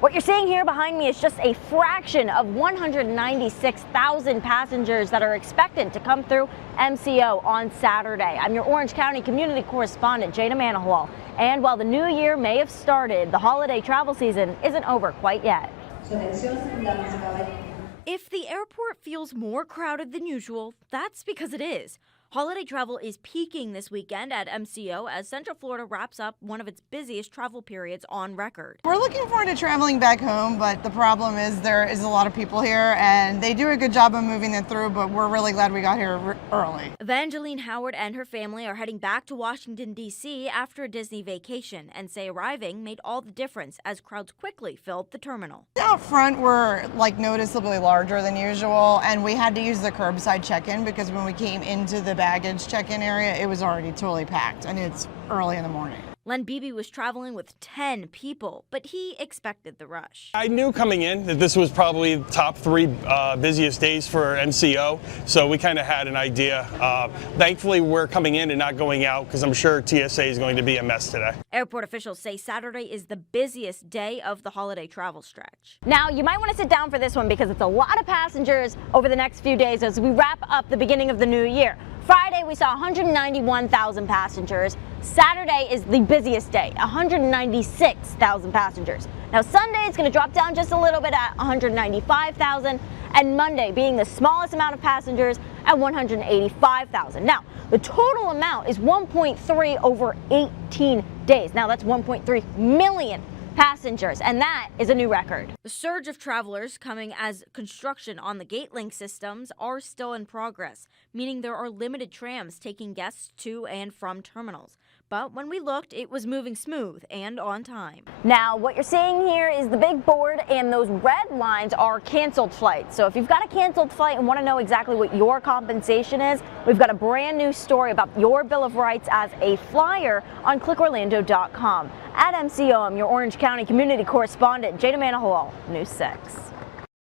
What you're seeing here behind me is just a fraction of 196,000 passengers that are expected to come through MCO on Saturday. I'm your Orange County Community Correspondent, Jada Manahawal. And while the new year may have started, the holiday travel season isn't over quite yet. If the airport feels more crowded than usual, that's because it is. Holiday travel is peaking this weekend at MCO as Central Florida wraps up one of its busiest travel periods on record. We're looking forward to traveling back home, but the problem is there is a lot of people here and they do a good job of moving them through, but we're really glad we got here early. Evangeline Howard and her family are heading back to Washington, D.C. after a Disney vacation and say arriving made all the difference as crowds quickly filled the terminal. Out front, we're noticeably larger than usual, and we had to use the curbside check-in because when we came into the baggage check-in area, it was already totally packed, and it's early in the morning. Len Beebe was traveling with 10 people, but he expected the rush. I knew coming in that this was probably the top 3 busiest days for MCO, so we kind of had an idea. Thankfully, we're coming in and not going out because I'm sure TSA is going to be a mess today. Airport officials say Saturday is the busiest day of the holiday travel stretch. Now, you might want to sit down for this one because it's a lot of passengers over the next few days as we wrap up the beginning of the new year. Friday, we saw 191,000 passengers. Saturday is the busiest day, 196,000 passengers. Now, Sunday is going to drop down just a little bit at 195,000, and Monday being the smallest amount of passengers at 185,000. Now, the total amount is 1.3 over 18 days. Now, that's 1.3 million passengers, and that is a new record. The surge of travelers coming as construction on the GateLink systems are still in progress, meaning there are limited trams taking guests to and from terminals. But when we looked, it was moving smooth and on time. Now, what you're seeing here is the big board, and those red lines are canceled flights. So if you've got a canceled flight and want to know exactly what your compensation is, we've got a brand new story about your Bill of Rights as a flyer on clickorlando.com. At MCO, I'm your Orange County Community Correspondent, Jada Manahawal, News 6.